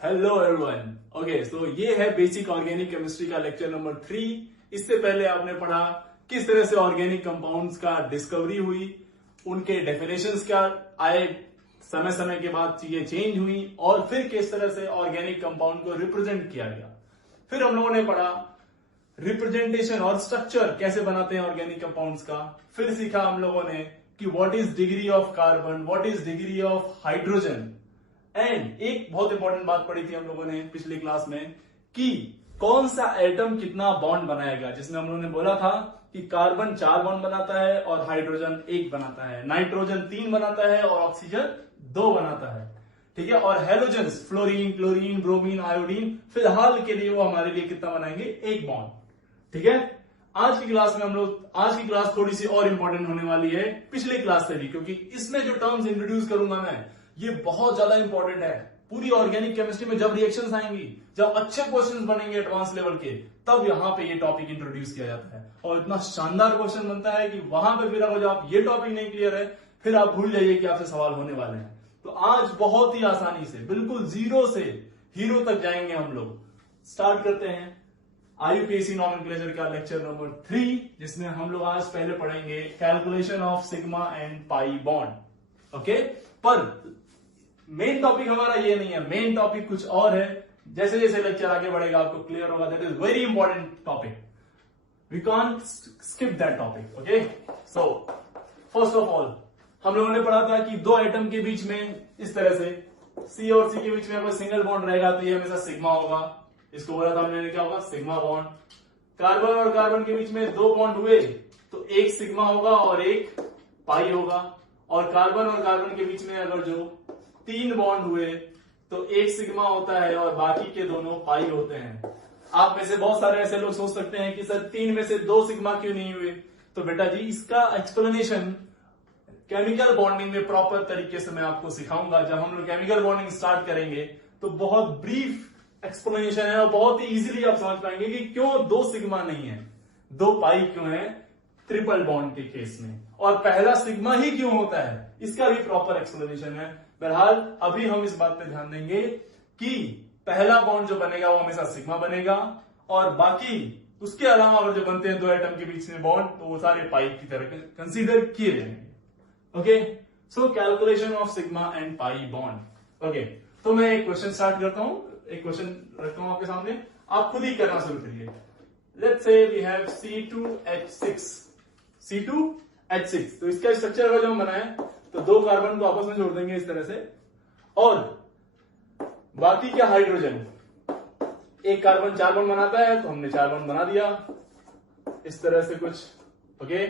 Hello everyone. Okay, सो ये है basic organic chemistry का लेक्चर नंबर 3। इससे पहले आपने पढ़ा किस तरह से ऑर्गेनिक कंपाउंड्स का डिस्कवरी हुई, उनके डेफिनेशंस क्या आए, समय समय के बाद चीजें चेंज हुई और फिर किस तरह से ऑर्गेनिक कंपाउंड को रिप्रेजेंट किया गया। फिर हम लोगों ने पढ़ा रिप्रेजेंटेशन और स्ट्रक्चर कैसे बनाते हैं ऑर्गेनिक कंपाउंड्स का। फिर सीखा हम लोगों ने कि what is degree of carbon, what is degree of hydrogen, and एक बहुत इंपॉर्टेंट बात पढ़ी थी हम लोगों ने पिछली क्लास में कि कौन सा एटम कितना बॉन्ड बनाएगा, जिसमें हम लोगों ने बोला था कि कार्बन 4 बॉन्ड बनाता है और हाइड्रोजन 1 बनाता है, नाइट्रोजन 3 बनाता है और ऑक्सीजन 2 बनाता है। ठीक है, और halogens fluorine, chlorine, bromine, iodine फिलहाल के लिए वो हमारे लिए कितना बनाएंगे, 1 बॉन्ड। ठीक है, आज की क्लास थोड़ी सी और इंपॉर्टेंट होने वाली है पिछली क्लास से भी, क्योंकि इसमें जो टर्म्स इंट्रोड्यूस करूंगा मैं ये बहुत ज्यादा इंपॉर्टेंट है। पूरी ऑर्गेनिक केमिस्ट्री में जब रिएक्शंस आएंगी, जब अच्छे क्वेश्चंस बनेंगे एडवांस लेवल के, तब यहां पे ये टॉपिक इंट्रोड्यूस किया जाता है और इतना शानदार क्वेश्चन बनता है कि वहां पे फिर अगर आप ये टॉपिक नहीं क्लियर है फिर आप भूल जाइए कि आपसे सवाल होने वाले हैं। तो आज बहुत ही आसानी से बिल्कुल जीरो से हीरो तक जाएंगे हम लोग। स्टार्ट करते हैं IUPAC नॉमेनक्लेचर का लेक्चर नंबर 3, जिसमें हम लोग आज पहले पढ़ेंगे calculation of sigma and pi bond. Okay, पर मेन टॉपिक हमारा ये नहीं है, मेन टॉपिक कुछ और है। जैसे जैसे लेक्चर आगे बढ़ेगा आपको क्लियर होगा, that is very important topic, we can't skip that topic. Okay, so first of all हम लोगों ने पढ़ा था कि दो एटम के बीच में इस तरह से C और C के बीच में अगर सिंगल बॉन्ड रहेगा तो ये हमेशा सिग्मा होगा। इसको बोला था हमने, क्या होगा, सिग्मा बॉन्ड। कार्बन और कार्बन के बीच में 2 बॉन्ड हुए तो एक सिग्मा होगा और एक पाई होगा। और कार्बन और कार्बन के बीच में अगर जो 3 बॉन्ड हुए तो एक सिग्मा होता है और बाकी के दोनों पाई होते हैं। आप में से बहुत सारे ऐसे लोग सोच सकते हैं कि सर 3 में से 2 सिग्मा क्यों नहीं हुए। तो बेटा जी, इसका एक्सप्लेनेशन केमिकल बॉन्डिंग में प्रॉपर तरीके से मैं आपको सिखाऊंगा। जब हम लोग केमिकल बॉन्डिंग स्टार्ट करेंगे तो बहुत ब्रीफ एक्सप्लेनेशन है और बहुत ही इजीली आप समझ पाएंगे कि क्यों 2 सिग्मा नहीं है, 2 पाई क्यों है ट्रिपल बॉन्ड के केस में, और पहला सिग्मा ही क्यों होता है, इसका भी प्रॉपर एक्सप्लेनेशन है। बहरहाल अभी हम इस बात पे ध्यान देंगे कि पहला बॉन्ड जो बनेगा वो हमेशा सिग्मा बनेगा और बाकी उसके अलावा अगर जो बनते हैं 2 एटम के बीच में बॉन्ड तो वो सारे पाई की तरह कंसीडर किए जाएंगे। Okay, so calculation of sigma and pi bond. Okay, तो मैं एक क्वेश्चन स्टार्ट करता हूं, एक क्वेश्चन रखता हूं आपके सामने, आप खुद ही करना शुरू करिए। Let's say we have C2H6। तो इसका स्ट्रक्चर अगर जो हम बनाए तो 2 कार्बन को आपस में जोड़ देंगे इस तरह से, और बाकी क्या हाइड्रोजन, एक कार्बन 4 बॉन्ड बनाता है तो हमने 4 बॉन्ड बना दिया इस तरह से कुछ। Okay,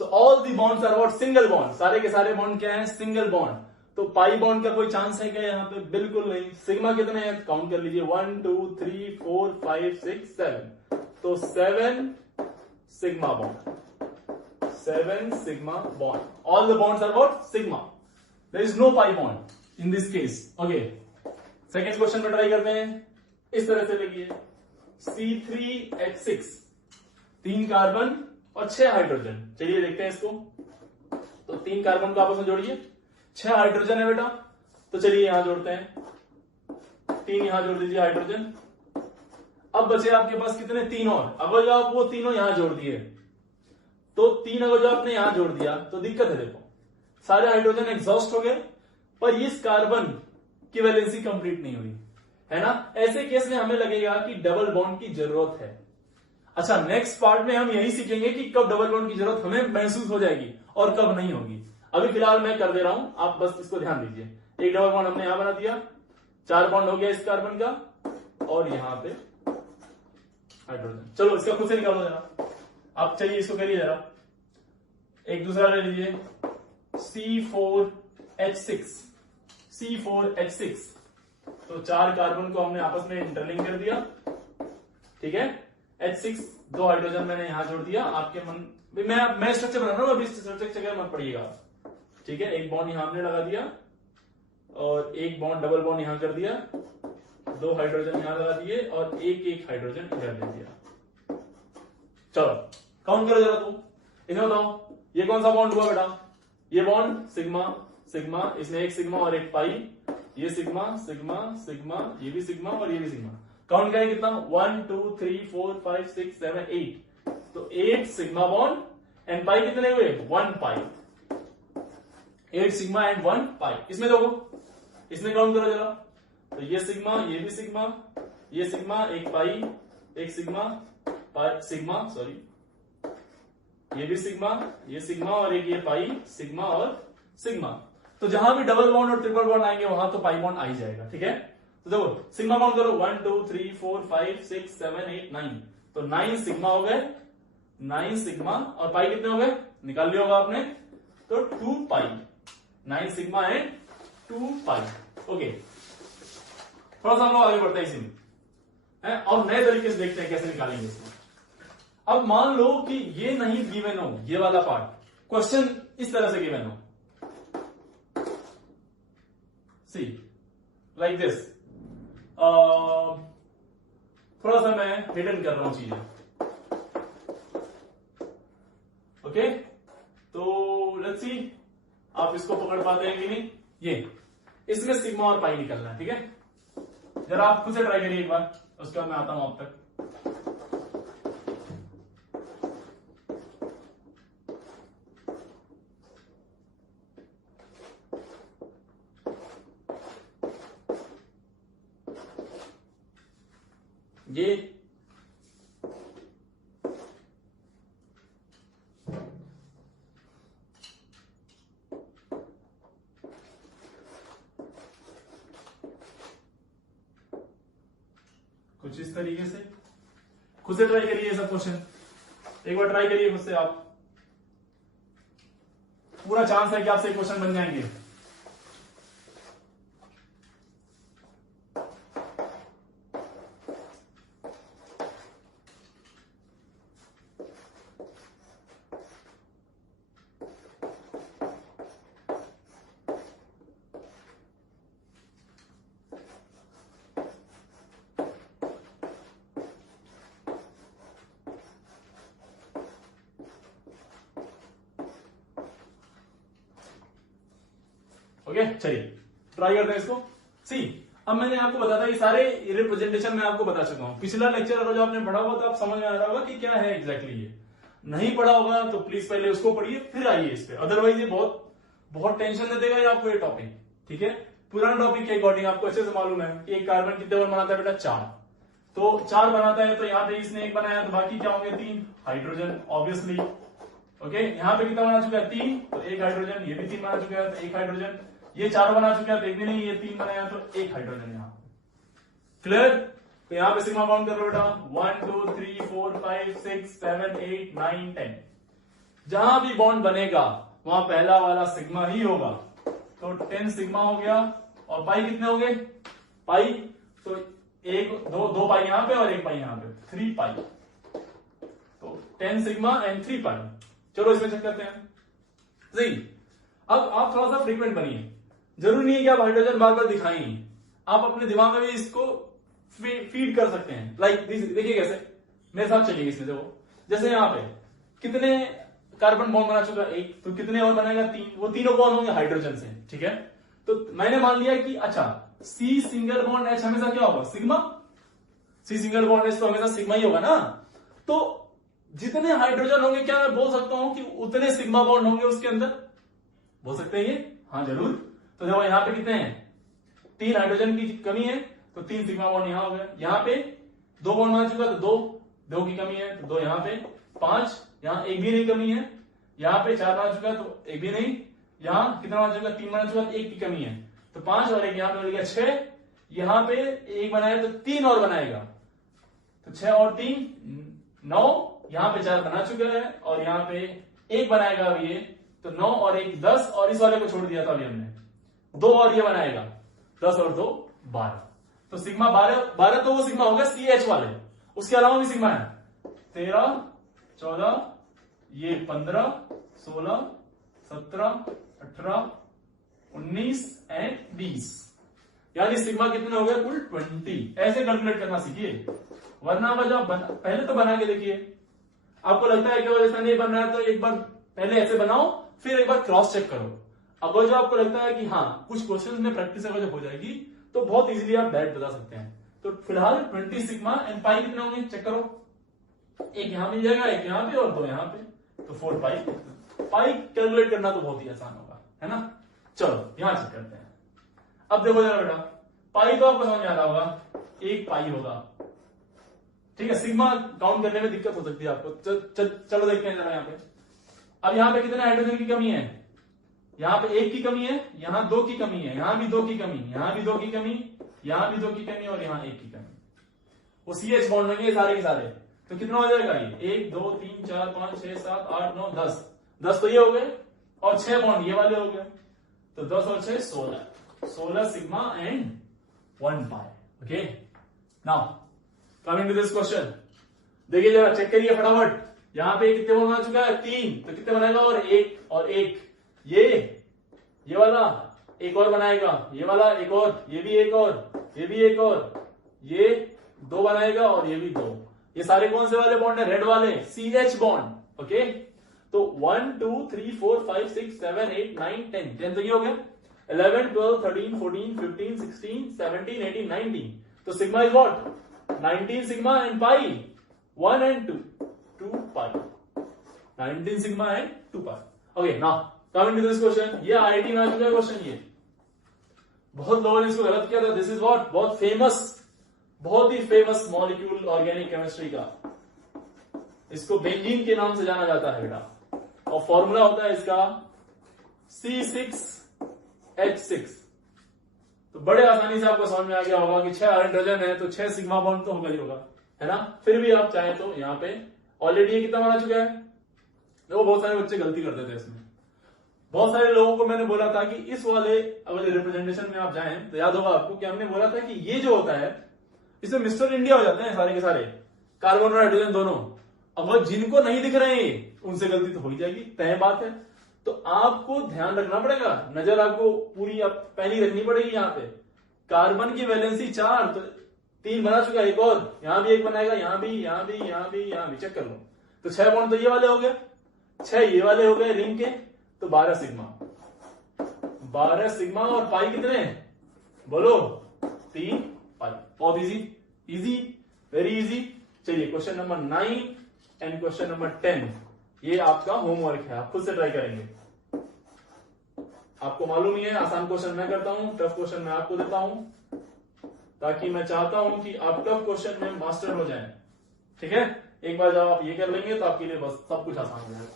so all the bonds are what, single bond. सारे के सारे बॉन्ड क्या है, सिंगल बॉन्ड। तो पाई बॉन्ड का कोई चांस है क्या यहाँ पे, बिल्कुल नहीं। सिग्मा कितने हैं काउंट कर लीजिए, 1 2 3 4 5 6 7, तो 7 sigma bond, 7 sigma bond. All the bonds are what, sigma. There is no pi bond in this case. Okay, second question में ट्राई करते हैं। इस तरह से लिखिए C3H6, 3 कार्बन और 6 हाइड्रोजन। चलिए देखते हैं इसको। तो 3 कार्बन को आपस में जोड़िए, 6 हाइड्रोजन है बेटा, तो चलिए यहां जोड़ते हैं, 3 यहां जोड़ दीजिए हाइड्रोजन। अब बचे आपके पास कितने, 3 और। अगर जो आप वो तीनों यहां जोड़ दिए तो 3 अगर जो आपने यहां जोड़ दिया तो दिक्कत है, देखो सारे हाइड्रोजन एग्जॉस्ट हो गए पर इस कार्बन की वैलेंसी कंप्लीट नहीं हुई है ना। ऐसे केस में हमें लगेगा कि डबल बॉन्ड की जरूरत है। अच्छा, नेक्स्ट पार्ट में हम यही सीखेंगे कि कब डबल बॉन्ड की जरूरत हमें महसूस हो जाएगी और कब नहीं होगी। अभी फिलहाल मैं कर दे रहा हूं, आप बस इसको ध्यान दीजिए। एक डबल बॉन्ड हमने यहां बना दिया, 4 बॉन्ड हो गया इस कार्बन का और यहां पे हाइड्रोजन। चलो इसका खुद से निकालो जरा, आप चलिए इसको करिए जरा। एक दूसरा ले लीजिए C4H6। तो 4 कार्बन को हमने आपस में इंटरलिंक कर दिया, ठीक है। H6 2 हाइड्रोजन मैंने यहां जोड़ दिया। आपके मन मैं स्ट्रक्चर बना रहा हूं, अभी स्ट्रक्चर चक्कर मत पड़िएगा, ठीक है। एक बॉन्ड यहां हमने लगा दिया और एक बॉन्ड डबल बॉन्ड यहां कर दिया, 2 हाइड्रोजन यहां लगा दिए और एक हाइड्रोजन इधर ले दिया। चलो काउंट करो जरा, तुम इसमें बताओ ये कौन सा बॉन्ड हुआ बेटा, ये बॉन्ड सिग्मा, इसमें एक सिग्मा और एक पाई, ये सिग्मा सिग्मा सिग्मा, ये भी सिग्मा और ये भी सिग्मा। काउंट करें कितना, 1 2 3 4 5 6 7 8, तो 8 सिग्मा बॉन्ड एंड पाई कितने हुए, 1 पाई। 8 सिग्मा एंड 1 पाई। इसमें देखो, इसमें काउंट करो जरा, तो ये सिग्मा, ये भी सिग्मा, ये सिग्मा, एक पाई, एक सिग्मा पाई सिग्मा, सॉरी ये भी सिग्मा, ये सिग्मा और एक ये पाई, सिग्मा और सिग्मा। तो जहां भी डबल बॉन्ड और ट्रिपल बॉन्ड आएंगे वहां तो पाई बॉन्ड आ ही जाएगा, ठीक है। तो देखो सिग्मा काउंट करो, 1 2 3 4 5 6 7 8 9, तो 9 सिग्मा हो गए, 9 सिग्मा, और पाई कितने हो गए, निकाल लिया होगा आपने, तो 2 पाई, 9 सिग्मा एंड 2 पाई। ओके, थोड़ा सा हम लोग आगे बढ़ते हैं इसी में, और नए तरीके से देखते हैं कैसे निकालेंगे इसको। अब मान लो कि ये नहीं गिवन हो, ये वाला पार्ट, क्वेश्चन इस तरह से गिवन हो, सी लाइक दिस, थोड़ा सा मैं हिडन कर रहा हूं चीजें, ओके। तो लेट्स सी आप इसको पकड़ पाते हैं कि नहीं। ये इसमें सिग्मा और पाई निकलना है, ठीक है। जरा आप खुद से ट्राई करिए एक बार, उसके बाद मैं आता हूं आप तक। ये कुछ इस तरीके से, खुद से ट्राई करिए सब क्वेश्चन, एक बार ट्राई करिए खुद से आप, पूरा चांस है कि आपसे क्वेश्चन बन जाएंगे। ओके, चलिए ट्राई करते हैं इसको। सी, अब मैंने आपको बताया था, ये सारे रिप्रेजेंटेशन मैं आपको बता चुका हूं। पिछला लेक्चर अगर जो आपने पढ़ा हुआ तो आप समझ में आ रहा होगा कि क्या है एग्जैक्टली ये। नहीं पढ़ा होगा तो प्लीज पहले उसको पढ़िए फिर आइए इस पे, अदरवाइज ये बहुत बहुत टेंशन दे देगा ये आपको ये टॉपिक, ठीक है। पुराना टॉपिक के अकॉर्डिंग आपको अच्छे से मालूम है कि एक कार्बन कितने बार बनाता है बेटा, 4। तो 4 बनाता है, तो यहाँ पे इसने 1 बनाया, तो बाकी क्या होंगे, 3 हाइड्रोजन ऑब्वियसली। ओके, यहाँ पे कितना बना चुका है, 3, तो 1 हाइड्रोजन, ये भी 3 बना चुका है तो 1 हाइड्रोजन, ये 4 बना चुका है तो 1 भी नहीं, ये 3 बनाया तो 1 हाइड्रोजन यहाँ। क्लियर। तो यहाँ पे सिग्मा काउंट कर लो बेटा, 1 2 3 4 5 6 7 8 9 10। जहां भी बॉन्ड बनेगा वहां पहला वाला सिग्मा ही होगा, तो 10 सिग्मा हो गया। और पाई कितने हो गए, पाई तो 2 पाई यहाँ पे और 1 पाई यहाँ पे, 3 पाई, तो 10 सिग्मा एंड 3 पाई। चलो इसमें चेक करते हैं। सही, अब आप थोड़ा सा फ्रीक्वेंट बनिए, जरूरी नहीं है कि आप हाइड्रोजन बार बार दिखाएंगे, आप अपने दिमाग में भी इसको फीड कर सकते हैं। लाइक देखिए कैसे, मेरे साथ चलिए इसमें। देखो जैसे यहाँ पे कितने कार्बन बॉन्ड बना चुका, 1, तो कितने और बनाएगा, 3, वो तीनों बॉन्ड होंगे हाइड्रोजन से, ठीक है। तो मैंने मान लिया कि अच्छा सी सिंगल बॉन्ड एच हमेशा क्या होगा, sigma. C single bond H तो हमेशा सिग्मा ही होगा ना। तो जितने हाइड्रोजन होंगे क्या मैं बोल सकता हूं कि उतने सिग्मा बॉन्ड होंगे उसके अंदर, बोल सकते हैं ये, हाँ जरूर। तो देखो यहाँ पे कितने हैं, 3 हाइड्रोजन की कमी है तो 3 सिग्मा बॉन्ड यहाँ हो गया। यहाँ पे 2 बॉन्ड बना चुका तो 2 की कमी है तो 2 यहाँ पे, 5 यहाँ 1 भी नहीं कमी है, यहाँ पे 4 बना चुका तो 1 भी नहीं, यहाँ कितना बना चुका, 3 बना चुका तो 1 की कमी है, तो 5 और 1 यहाँ पे मिल गया 6। यहाँ पे 1 बनाया तो 3 और बनाएगा, तो 6 और 3 9, यहाँ पे 4 बना चुका है और यहाँ पे 1 बनाएगा अभी ये, तो 9 और 1 10, और इस वाले को छोड़ दिया था अभी हमने, 2 और ये बनाएगा, 10 और 2 12। तो सिग्मा 12 तो वो सिग्मा हो गया सी एच वाले, उसके अलावा भी सिग्मा है 13 14, ये 15 16 17 18 19 एंड 20, यानी सिग्मा कितने हो गए कुल 20। ऐसे कैलकुलेट करना सीखिए, वरना पहले तो बना के देखिए। आपको लगता है कि ऐसा नहीं बन रहा है तो एक बार पहले ऐसे बनाओ, फिर एक बार क्रॉस चेक करो। अब जो आपको लगता है कि हाँ कुछ क्वेश्चन में प्रैक्टिस अगर जब हो जाएगी तो बहुत इजीली आप डायरेक्ट बता सकते हैं। तो फिलहाल 20 सिग्मा एंड पाई कितने होंगे चेक करो, एक यहां मिल जाएगा, एक यहां पे और दो यहां पे, तो 4 पाई। पाई कैलकुलेट करना तो बहुत ही आसान होगा, है ना। चलो यहां चेक करते हैं। अब देखो जरा बेटा, पाई तो आपको समझ में आता होगा, एक पाई होगा, ठीक है। सिग्मा काउंट करने में दिक्कत हो सकती है आपको, चलो देखते हैं जरा यहाँ पे। अब यहाँ पे कितने हाइड्रोजन की कमी है, यहाँ पे 1 की कमी है, यहाँ 2 की कमी है, यहाँ भी 2 की कमी, यहाँ भी 2 की कमी, यहाँ भी 2 की कमी और यहाँ 1 की कमी। वो CH बॉन्ड होंगे सारे के सारे, तो कितना हो जाएगा ये 1 2 3 4 5 6 7 8 9 10, 10 तो ये हो गए और 6 बॉन्ड ये वाले हो गए, तो 10 और 6 16 sigma and 1 pi. Okay, now coming to this question, देखिए जरा चेक करिए फटाफट। यहाँ पे कितने बॉन्ड बना चुका है 3, तो कितने बनाएगा और 1 और 1, ये वाला एक और बनाएगा, ये वाला एक और, ये भी एक और, ये भी एक और, ये 2 बनाएगा और ये भी 2। ये सारे कौन से वाले बॉन्ड है, रेड वाले, CH बॉन्ड। ओके, तो 1 2 3 4 5 6 7 8 9 10, 10 तो ये हो गया, 11 12 13 14 15 16 17 18 19, तो sigma is what 19 sigma and pi 1 and 2 pi, 19 sigma and 2 pi. Okay, now coming to this question, ये IIT में आ चुका है क्वेश्चन, ये बहुत लोगों ने इसको गलत किया था। दिस इज व्हाट, बहुत ही फेमस मॉलिक्यूल ऑर्गेनिक केमिस्ट्री का, इसको बेंजीन के नाम से जाना जाता है बेटा, और फॉर्मूला होता है इसका C6H6। तो बड़े आसानी से आपको समझ में आ गया होगा कि 6 हाइड्रोजन है तो 6 सिग्मा बॉन्ड तो होगा ही होगा, है ना। फिर भी आप चाहें तो यहाँ पे ऑलरेडी ये कितना बना चुका है, देखो बहुत सारे बच्चे गलती करते थे इसमें। बहुत सारे लोगों को मैंने बोला था कि इस वाले अगर रिप्रेजेंटेशन में आप जाएं तो याद होगा आपको कि हमने बोला था कि ये जो होता है इसमें मिस्टर इंडिया हो जाते हैं सारे के सारे, कार्बन और हाइड्रोजन दोनों। अब जिनको नहीं दिख रहे हैं उनसे गलती तो हो ही जाएगी, तय बात है। तो आपको ध्यान रखना पड़ेगा, नजर आपको पूरी पहली रखनी पड़ेगी। यहाँ पे कार्बन की वैलेंसी 4, तो 3 बना चुका है, एक और यहां भी 1 बनाएगा, यहां भी, यहां भी, यहां भी, यहां भी, चेक कर लो। तो 6 बॉन्ड तो ये वाले हो गए, 6 ये वाले हो गए रिंग के, तो 12 सिग्मा और पाई कितने बोलो 3 पाई। बहुत इजी, वेरी इजी। चलिए question number 9 and question number 10, ये आपका होमवर्क है, आप खुद से ट्राई करेंगे। आपको मालूम ही है आसान क्वेश्चन मैं करता हूं, टफ क्वेश्चन मैं आपको देता हूं, ताकि मैं चाहता हूं कि आप टफ क्वेश्चन में मास्टर हो जाएं। ठीक है, एक बार जब आप ये कर लेंगे तो आपके लिए बस सब कुछ आसान हो जाएगा।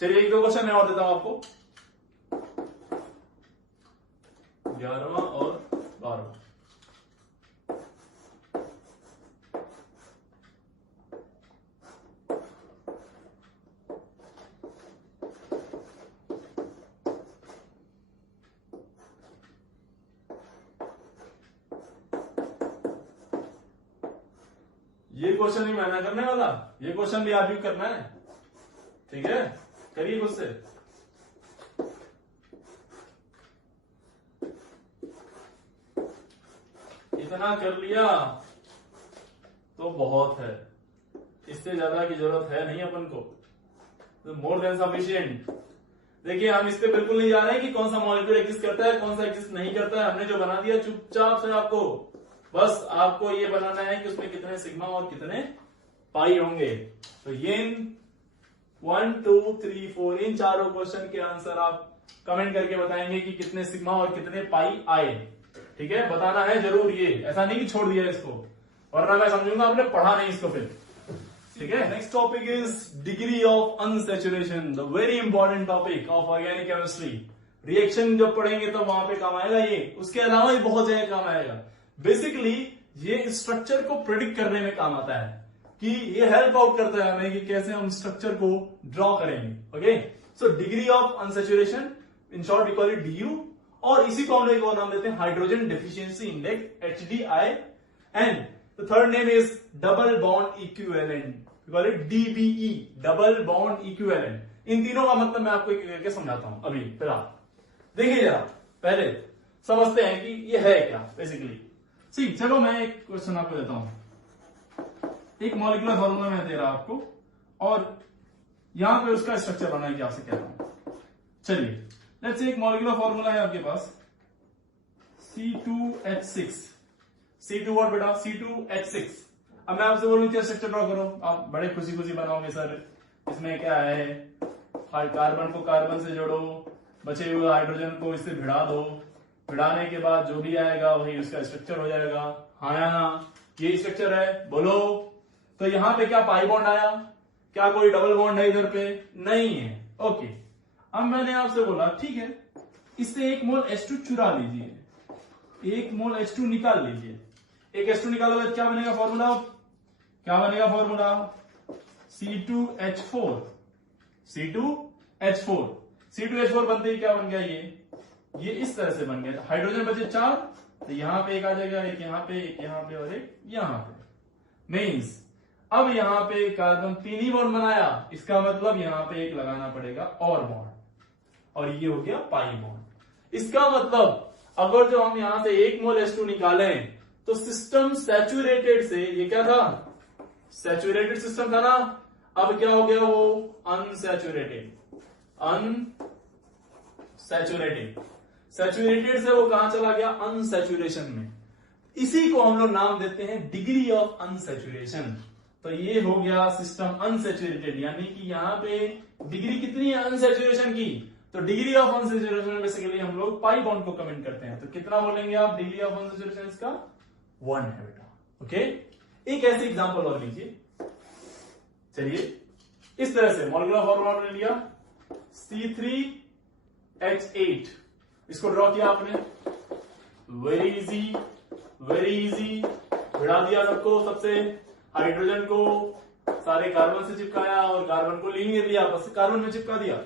चलिए 1-2 क्वेश्चन मैं और देता हूं आपको, 11वां और 12वां। ये क्वेश्चन भी मैं ना करने वाला, ये क्वेश्चन भी आप ही करना है, ठीक है, करिए खुद से। इतना कर लिया तो बहुत है, इससे ज्यादा की जरूरत है नहीं अपन को, तो मोर देन सफिशिएंट। देखिए हम इस पे बिल्कुल नहीं जा रहे हैं कि कौन सा मॉलिक्यूल एग्जिस्ट करता है, कौन सा एग्जिस्ट नहीं करता है। हमने जो बना दिया चुपचाप से आपको, बस आपको ये बनाना है कि उसमें कितने सिग्मा और कितने पाई होंगे। तो ये 1 2 3 4 इन चारों क्वेश्चन के आंसर आप कमेंट करके बताएंगे कि कितने सिग्मा और कितने पाई आए। ठीक है, बताना है जरूर, ये ऐसा नहीं कि छोड़ दिया इसको, वरना मैं समझूंगा आपने पढ़ा नहीं इसको फिर। ठीक है, next topic is degree of unsaturation, the very important topic of organic chemistry. Reaction जब पढ़ेंगे तो वहां पे काम आएगा ये, उसके अलावा भी बहुत जगह काम आएगा। बेसिकली ये स्ट्रक्चर को प्रिडिक्ट करने में काम आता है, कि ये हेल्प आउट करता है हमें कि कैसे हम स्ट्रक्चर को ड्रॉ करेंगे। Okay, so degree of unsaturation, in short we call it DU, और इसी को हम लोग एक और नाम देते हैं hydrogen deficiency index, HDI, and the third name is double bond equivalent, we call it DBE, double bond equivalent. इन तीनों का मतलब मैं आपको एक करके समझाता हूं अभी। फिलहाल देखिए जरा, पहले समझते हैं कि ये है क्या बेसिकली। सी चलो मैं एक क्वेश्चन आपको देता हूं, एक मॉलिक्यूलर फॉर्मूला मैं दे रहा आपको और यहां पे उसका स्ट्रक्चर बनाने की आपसे कह रहा हूं। चलिए लेट्स से एक मॉलिक्यूलर फॉर्मूला है आपके पास C2H6। C2 व्हाट बेटा? C2H6। अब मैं आपसे बोलूं क्या स्ट्रक्चर ड्रॉ करो, आप बड़े खुशी खुशी बनाओगे सर इसमें क्या है, कार्बन को कार्बन से जोड़ो, बचे हुए हाइड्रोजन को इससे भिड़ा दो, भिड़ाने के बाद जो भी आएगा वही उसका स्ट्रक्चर हो जाएगा। हाँ या ना? ये स्ट्रक्चर है, बोलो। तो यहां पे क्या पाई बॉन्ड आया? क्या कोई डबल बॉन्ड है इधर पे? नहीं है। ओके, अब मैंने आपसे बोला ठीक है इससे 1 मोल H2 चुरा लीजिए, 1 मोल H2 निकाल लीजिए। एक H2 निकालोगे क्या बनेगा फॉर्मूला? क्या बनेगा फॉर्मूला? C2H4। C2H4 C2H4 बनते ही क्या बन गया? ये इस तरह से बन गया। हाइड्रोजन बचे 4, तो यहां पे एक आ जाएगा, एक यहां पे, एक यहां पे और एक यहां पे। मीन्स अब यहां पे कार्बन 3 ही बॉन्ड बनाया, इसका मतलब यहां पे एक लगाना पड़ेगा और बॉन्ड, और ये हो गया पाई बॉन्ड। इसका मतलब अगर जो हम यहां से 1 मोल H2 निकालें तो सिस्टम सैचुरेटेड से, ये क्या था? सैचुरेटेड सिस्टम था ना, अब क्या हो गया? वो अनसैचुरेटेड। सैचुरेटेड से वो कहां चला गया? अनसैचुरेशन में। इसी को हम लोग नाम देते हैं डिग्री ऑफ अनसैचुरेशन। तो ये हो गया सिस्टम अनसैचुरेटेड, यानी कि यहां पे डिग्री कितनी है अनसैचुरेशन की? तो डिग्री ऑफ अनसैचुरेशन बेसिकली हम लोग पाई बॉन्ड को कमेंट करते हैं। तो कितना बोलेंगे आप डिग्री ऑफ अनसैचुरेशन इसका? 1 है बेटा। ओके, एक ऐसे एग्जांपल और लीजिए। चलिए इस तरह से मॉलिक्यूलर फॉर्मूला ले लिया C3H8, इसको ड्रॉ किया आपने, वेरी इजी, वेरी इजी। भिड़ा दिया सबको, सबसे हाइड्रोजन को सारे कार्बन से चिपकाया और कार्बन को लीनियर लिया, बस कार्बन में चिपका दिया।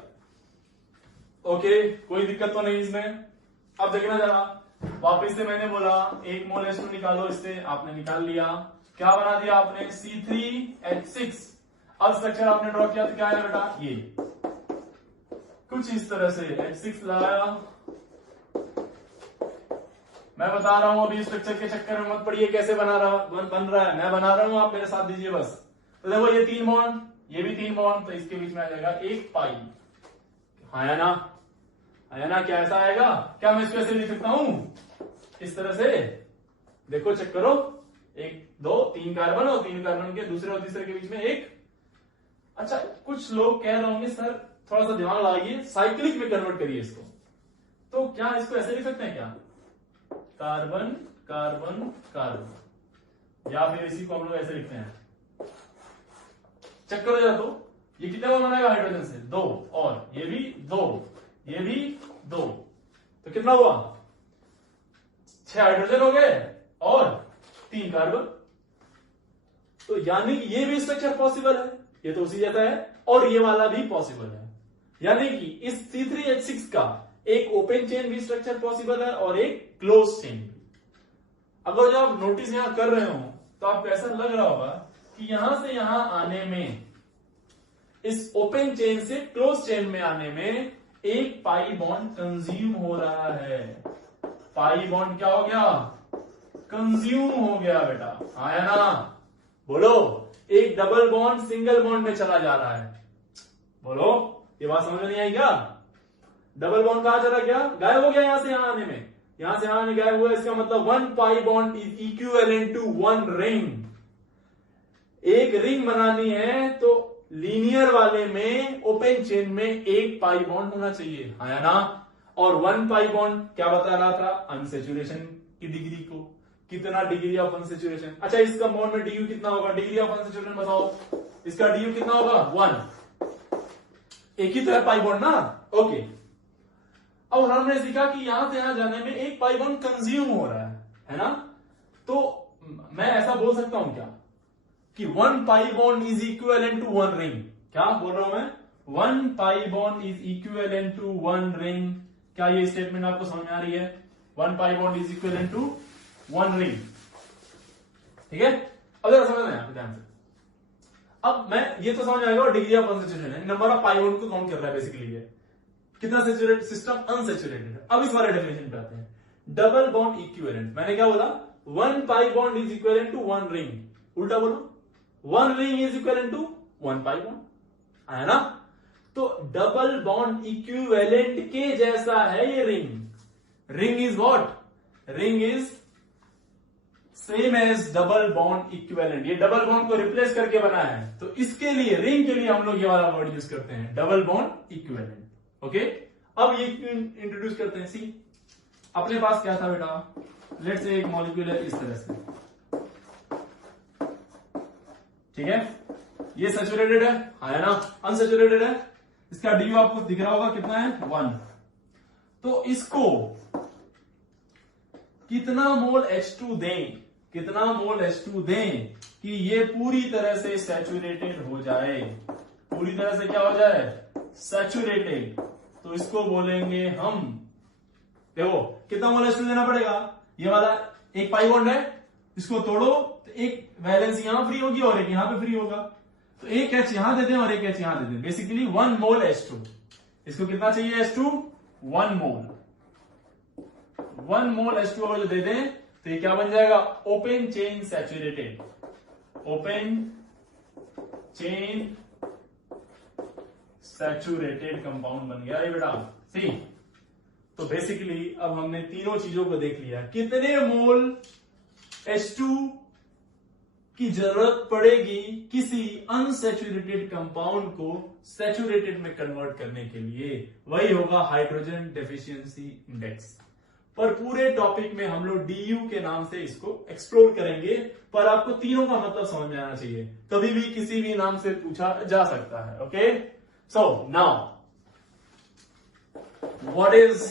ओके, कोई दिक्कत तो नहीं इसमें। अब देखना जरा, वापिस से मैंने बोला 1 मोल H2 निकालो, इससे आपने निकाल लिया। क्या बना दिया आपने? C3H6। अब स्ट्रक्चर आपने ड्रॉ किया तो क्या है बेटा? ये कुछ इस तरह से H6 लगाया। मैं बता रहा हूं, अभी स्ट्रक्चर के चक्कर में मत पड़िए कैसे बन रहा है, मैं बना रहा हूं, आप मेरे साथ दीजिए बस। तो देखो ये 3 बॉन्ड, ये भी 3 बॉन्ड, तो इसके बीच में आ जाएगा 1 पाई। हाँ या ना? आया ना? क्या ऐसा आएगा? क्या मैं इसको ऐसे लिख सकता हूं इस तरह से? देखो चेक करो, 1 2 3 कार्बन और 3 कार्बन के दूसरे और तीसरे के बीच में 1। अच्छा, कुछ लोग कह रहे होंगे सर थोड़ा सा दिमाग लगाइए, साइक्लिक में कन्वर्ट करिए इसको। तो क्या इसको ऐसे लिख सकते हैं क्या? कार्बन कार्बन कार्बन, या फिर इसी को हम लोग ऐसे लिखते हैं। चेक करो जरा, तो ये कितने बॉन्ड बनाएगा हाइड्रोजन से? 2, और ये भी 2, ये भी 2, तो कितना हुआ? 6 हाइड्रोजन हो गए और 3 कार्बन। तो यानी कि ये भी स्ट्रक्चर पॉसिबल है, ये तो उसी जैसा है, और ये वाला भी पॉसिबल है। यानी कि इस C3H6 का एक ओपन चेन भी स्ट्रक्चर पॉसिबल है और एक क्लोज चेन भी। अगर जो आप नोटिस यहां कर रहे हो तो आपको ऐसा लग रहा होगा कि यहां से यहां आने में, इस ओपन चेन से क्लोज चेन में आने में 1 पाई बॉन्ड कंज्यूम हो रहा है। पाई बॉन्ड क्या हो गया? कंज्यूम हो गया बेटा। आया ना? बोलो, एक डबल बॉन्ड सिंगल बॉन्ड में चला जा रहा है। बोलो, ये बात समझ में नहीं आई क्या? डबल बॉन्ड कहां चला गया? गायब हो गया यहां से यहां आने में, यहां से यहां गायब हुआ। इसका मतलब 1 pi bond is equivalent to 1 ring. एक रिंग बनानी है तो लीनियर वाले में ओपन चेन में 1 पाई बॉन्ड होना चाहिए। है ना? और 1 पाई बॉन्ड क्या बता रहा था? अनसेचुरेशन की डिग्री को, कितना डिग्री ऑफ अनसेचुरेशन। अच्छा, इसका बॉन्ड में DU कितना होगा? डिग्री ऑफ अनसेचुरेशन बताओ, इसका DU कितना होगा? 1। एक ही तो है पाई बॉन्ड ना। ओके, अब हमने सीखा कि यहां से यहां जाने में 1 पाई बॉन्ड कंज्यूम हो रहा है ना? तो मैं ऐसा बोल सकता हूं क्या कि 1 pi bond is equivalent to 1 ring? क्या बोल रहा हूं मैं? 1 pi bond is equivalent to 1 ring. क्या ये स्टेटमेंट आपको समझ में आ रही है? 1 pi bond is equivalent to 1 ring. ठीक है, अब जरा समझ में ध्यान से। अब मैं ये तो समझ आएगा डिग्री ऑफ अनसैचुरेशन है, नंबर ऑफ पाई बॉन्ड को काउंट कर रहा है बेसिकली। ये कितना सैचुरेटेड सिस्टम? अनसैचुरेटेड है। अब इस वाले डेफिनेशन पे आते हैं। डबल बॉन्ड इक्विवेलेंट, मैंने क्या बोला? 1 pi bond is equivalent to 1 ring. उल्टा बोलो, 1 ring is equal to 1 pi bond, आया ना। तो डबल बॉन्ड इक्विवेलेंट के जैसा है ये ring. Ring is what? Ring is same as double bond equivalent. ये डबल बॉन्ड को रिप्लेस करके बना है, तो इसके लिए रिंग के लिए हम लोग ये वाला वर्ड यूज करते हैं, डबल बॉन्ड इक्विवेलेंट। ओके, अब ये इंट्रोड्यूस करते हैं। सी, अपने पास क्या था बेटा, लेट्स से एक मॉलिक्यूल है इस तरह से, ठीक है, ये सैचुरेटेड है ना, अनसैचुरेटेड है, इसका ड्यू आपको दिख रहा होगा कितना है, 1। तो इसको कितना मोल H2 दें, कितना मोल H2 दें कि ये पूरी तरह से सैचुरेटेड हो जाए, पूरी तरह से क्या हो जाए, सैचुरेटेड। तो इसको बोलेंगे हम, देखो कितना मोल H2 देना पड़ेगा, ये वाला एक पाई बॉन्ड है, इसको तोड़ो तो एक वैलेंस यहां फ्री होगी और एक यहां पे फ्री होगा, तो एक H यहां दे दें और एक H यहां दे दें, बेसिकली 1 मोल H2। इसको कितना चाहिए H2? 1 मोल। 1 मोल H2 अगर दे दें तो ये क्या बन जाएगा, open chain saturated, open chain saturated compound बन गया ये बेटा। सी, तो बेसिकली अब हमने तीनों चीजों को देख लिया, कितने मोल H2 की जरूरत पड़ेगी किसी अनसैचुरेटेड कंपाउंड को सैचुरेटेड में कन्वर्ट करने के लिए, वही होगा हाइड्रोजन डेफिशिएंसी इंडेक्स। पर पूरे टॉपिक में हम लोग DU के नाम से इसको एक्सप्लोर करेंगे, पर आपको तीनों का मतलब समझ में आना चाहिए, कभी भी किसी भी नाम से पूछा जा सकता है। Okay, so now what is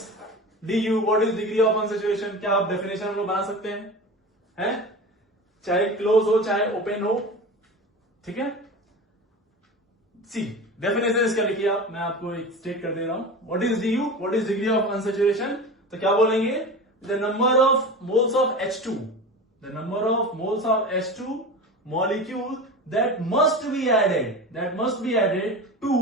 DU, what is degree of unsaturation? क्या आप डेफिनेशन हम लोग बना सकते हैं? चाहे क्लोज हो चाहे ओपन हो, ठीक है। सी, डेफिनेशन इसका लिखिए आप, मैं आपको एक स्टेट कर दे रहा हूं। What is DU, what is degree of unsaturation? तो क्या बोलेंगे, the number of moles of H2, the number of moles of H2 molecule that must be added to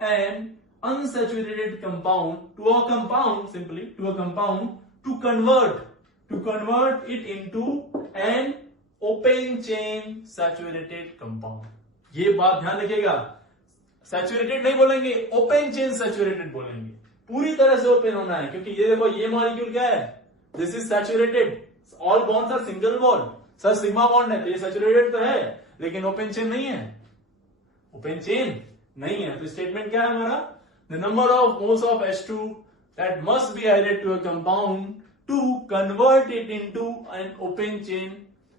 an unsaturated compound, to a compound, simply to a compound, to convert it into an open chain saturated compound। ये बात ध्यान रखिएगा, saturated नहीं बोलेंगे, open chain saturated बोलेंगे, पूरी तरह से ओपन होना है, क्योंकि ये देखो ये मॉलिक्यूल क्या है, this is saturated, all bonds are single bond, sir sigma bond है तो ये सैचुरेटेड तो है, लेकिन ओपन चेन नहीं है, ओपन चेन नहीं है। तो स्टेटमेंट क्या है हमारा, the number of moles of H2 that must be added to a compound to convert it into an open chain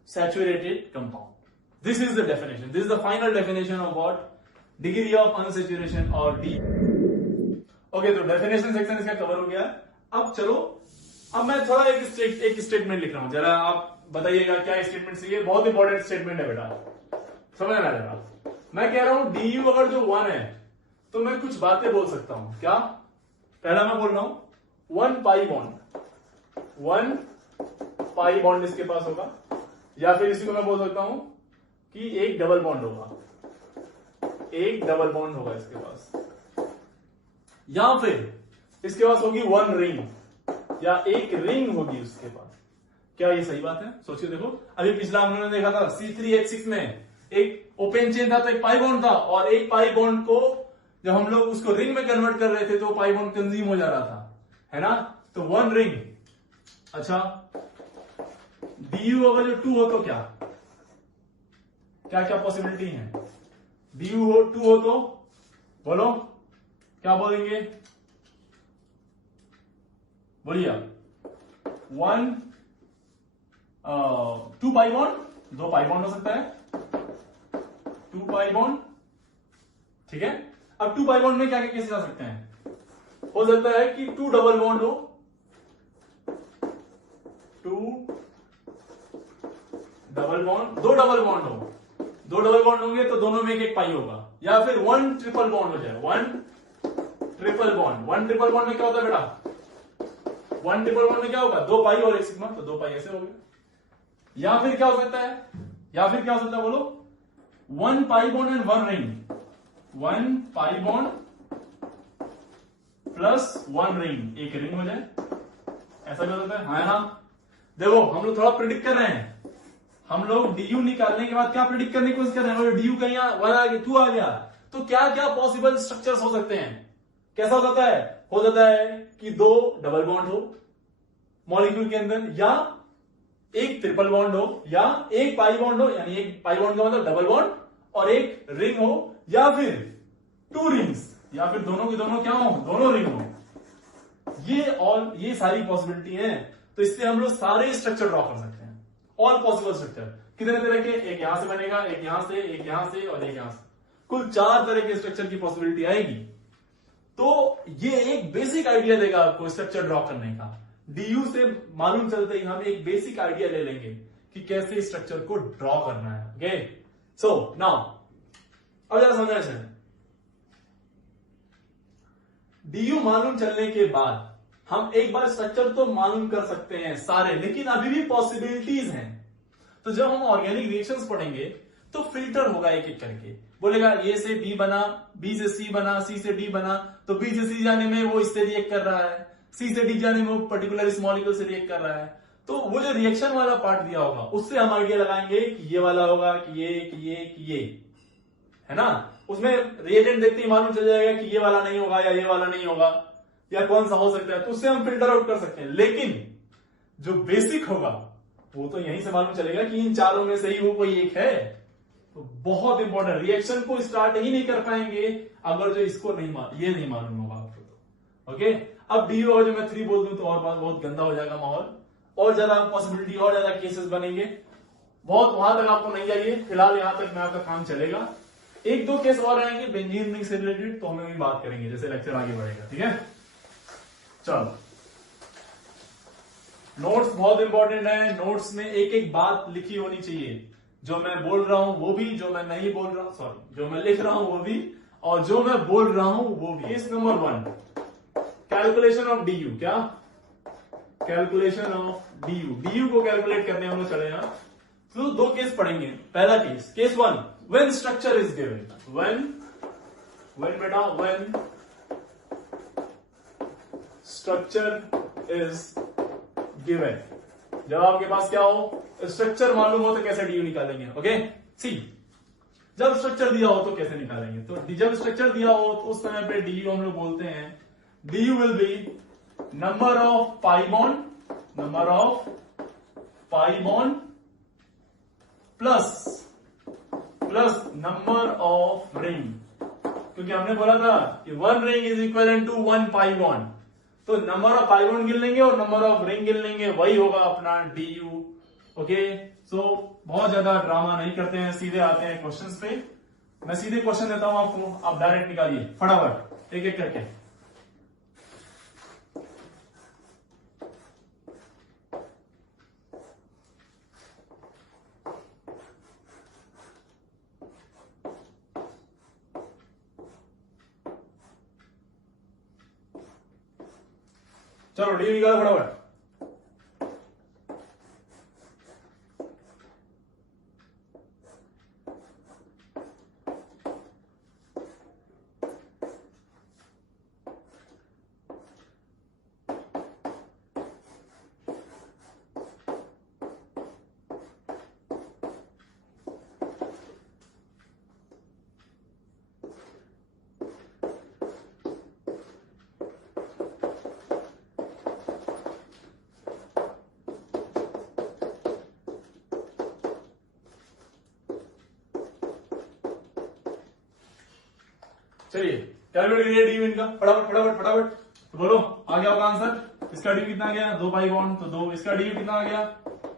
saturated compound. This is the definition, this is the final definition of what, degree of unsaturation और D। ओके, तो definition section इसका cover हो गया। अब चलो, अब मैं थोड़ा एक स्टेटमेंट लिख रहा हूं, जरा आप बताइएगा क्या स्टेटमेंट चाहिए, बहुत इंपॉर्टेंट स्टेटमेंट है बेटा, समझ में आ जाएगा। मैं कह रहा हूं DU अगर जो 1 है तो मैं कुछ बातें बोल सकता हूं, क्या? पहला मैं बोल रहा हूं 1 पाई बॉन्ड, 1 पाई बॉन्ड इसके पास होगा, या फिर इसी को मैं बोल सकता हूं कि एक डबल बॉन्ड होगा, एक डबल बॉन्ड होगा इसके पास, या फिर इसके पास होगी 1 रिंग, या एक रिंग होगी उसके पास। क्या ये सही बात है? सोचिए, देखो अभी पिछला हम लोगों ने देखा था C3H6 में एक ओपन चेन था तो एक पाई बॉन्ड था, और एक पाई बॉन्ड को जब हम लोग उसको रिंग में कन्वर्ट कर रहे थे तो पाई बॉन्ड कंज्यूम हो जा रहा था, है ना। तो 1 रिंग, अच्छा DU अगर जो 2 हो तो क्या क्या क्या पॉसिबिलिटी है? DU हो 2 हो तो बोलो क्या बोलेंगे, बोलिए आप। 2 पाई बॉन्ड, 2 पाई बॉन्ड हो सकता है, 2 पाई बॉन्ड, ठीक है। अब 2 पाई बॉन्ड में क्या क्या केसेस आ सकते हैं? हो सकता है कि 2 डबल बॉन्ड हो, 2 डबल बॉन्ड, 2 डबल बॉन्ड हो, 2 डबल बॉन्ड होंगे तो दोनों में एक पाई होगा, या फिर 1 ट्रिपल बॉन्ड हो जाए, 1 ट्रिपल बॉन्ड। 1 ट्रिपल बॉन्ड में क्या होता है बेटा, 1 ट्रिपल बॉन्ड में क्या होगा, 2 पाई और एक सिग्मा, तो 2 पाई ऐसे हो गए। या फिर क्या हो सकता है, या फिर क्या हो सकता है बोलो, 1 pi bond and 1 ring, 1 pi bond plus 1 ring, एक रिंग हो जाए, ऐसा भी हो सकता है, हाँ ना। देखो हम लोग थोड़ा प्रिडिक्ट कर रहे हैं, हम लोग डी निकालने के बाद क्या प्रिडिक्ट करने की कोशिश कर रहे हैं, डी कहीं वन आ गया, टू आ गया, तो क्या क्या पॉसिबल स्ट्रक्चर्स हो सकते हैं। कैसा हो जाता है, हो जाता है कि दो डबल बॉन्ड हो मॉलिक्यूल के अंदर, या एक ट्रिपल बॉन्ड हो, या एक पाई बॉन्ड हो, यानी एक पाई बॉन्ड का मतलब डबल बॉन्ड और एक रिंग हो, या फिर टू रिंग्स, या फिर दोनों के दोनों क्या हो, दोनों रिंग हो। ये सारी पॉसिबिलिटी है। तो इससे हम लोग सारे स्ट्रक्चर ड्रॉ कर सकते हैं, ऑल पॉसिबल स्ट्रक्चर। कितने तरह के, एक यहां से बनेगा, एक यहां से, एक यहां से और एक यहां से, कुल 4 तरह के स्ट्रक्चर की पॉसिबिलिटी आएगी। तो ये एक बेसिक आइडिया देगा आपको स्ट्रक्चर ड्रॉ करने का। डीयू से मालूम चलते ही हम एक बेसिक आइडिया ले लेंगे कि कैसे स्ट्रक्चर को ड्रॉ करना है। ओके, सो नाउ अब जरा समझना चाहिए। डीयू मालूम चलने के बाद हम एक बार स्ट्रक्चर तो मालूम कर सकते हैं सारे, लेकिन अभी भी पॉसिबिलिटीज हैं। तो जब हम ऑर्गेनिक रिएक्शंस पढ़ेंगे तो फिल्टर होगा एक एक करके, बोलेगा ए से बी बना, बी से सी बना, सी से डी बना, तो बी से सी जाने में वो इससे रिएक्ट कर रहा है, सी से डी जाने में वो पर्टिकुलर इस मॉलिक्यूल से रिएक्ट कर रहा है। तो वो जो रिएक्शन वाला पार्ट दिया होगा उससे हम आइडिया लगाएंगे कि ये वाला होगा, कि ये है ना। उसमें रिएजेंट देखते ही मालूम चल जाएगा कि ये वाला नहीं होगा या ये वाला नहीं होगा या कौन सा हो सकता है, तो उससे हम फिल्टर आउट कर सकते हैं। लेकिन जो बेसिक होगा वो तो यहीं से मालूम चलेगा कि इन चारों में से ही वो कोई एक है। तो बहुत इंपॉर्टेंट, रिएक्शन को स्टार्ट ही नहीं कर पाएंगे अगर जो इसको ये नहीं मालूम होगा आपको। तो ओके, अब डी अगर जो मैं 3 बोल दूं तो और बात बहुत गंदा हो जाएगा माहौल, और ज्यादा पॉसिबिलिटी, और ज्यादा केसेस बनेंगे। बहुत वहां तक आपको नहीं जाइए, फिलहाल यहां तक में आपका काम चलेगा। 1-2 केस और आएंगे बेंजीन से रिलेटेड, तो हमें भी बात करेंगे जैसे लेक्चर आगे बढ़ेगा। ठीक है, चलो नोट्स बहुत इंपॉर्टेंट है। नोट्स में एक एक बात लिखी होनी चाहिए, जो मैं बोल रहा हूं वो भी, जो मैं नहीं बोल रहा हूं, सॉरी, जो मैं लिख रहा हूं वो भी, और जो मैं बोल रहा हूं वो भी। Case number 1, calculation of DU. क्या कैलकुलेशन ऑफ डीयू, डीयू को कैलकुलेट करने हम लोग चले यहां। तो 2 केस पढ़ेंगे। पहला case, case 1, when structure is given. When बेटा, व्हेन स्ट्रक्चर इज गिवन, जब आपके पास क्या हो, स्ट्रक्चर मालूम हो तो कैसे डीयू निकालेंगे। ओके, सी, जब स्ट्रक्चर दिया हो तो कैसे निकालेंगे। तो जब स्ट्रक्चर दिया हो तो उस समय पे डीयू हम लोग बोलते हैं, DU will be number of pi bond, number of pi bond plus number of ring, क्योंकि हमने बोला था कि 1 ring is equal to 1 pi bond. तो नंबर ऑफ पाई बॉन्ड गिन लेंगे और नंबर ऑफ रिंग गिन लेंगे, वही होगा अपना डीयू। ओके, सो बहुत ज्यादा ड्रामा नहीं करते हैं, सीधे आते हैं क्वेश्चंस पे। मैं सीधे क्वेश्चन देता हूं आपको, आप डायरेक्ट निकालिए फटाफट एक एक करके। चलो डी निकालो फटाफट। चलिए कैलकुलेट करिए डी इनका, फटाफट फटाफट फटाफट। तो बोलो आ गया होगा आंसर। इसका डी कितना आ गया, 2 पाई बॉन्ड, तो 2। इसका डी कितना आ गया,